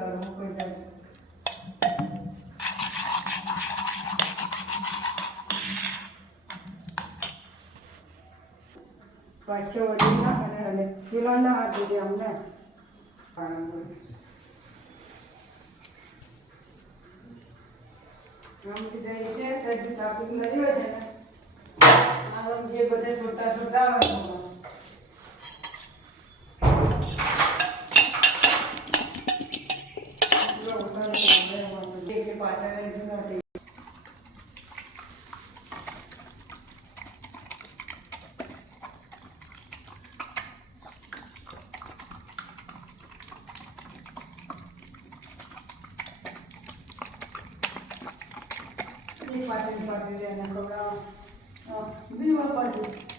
લાડુ કોઈ જાય પાછો વળી ના અને કિલો ના આપી અમને આમથી જાય છે ત્યાંથી ટ્રાફિક મળ્યો છે ને આમ જે બધે છોટા છોટા પાછળ પાછળ પાછળ ખવડાવવા બીવા પાછળ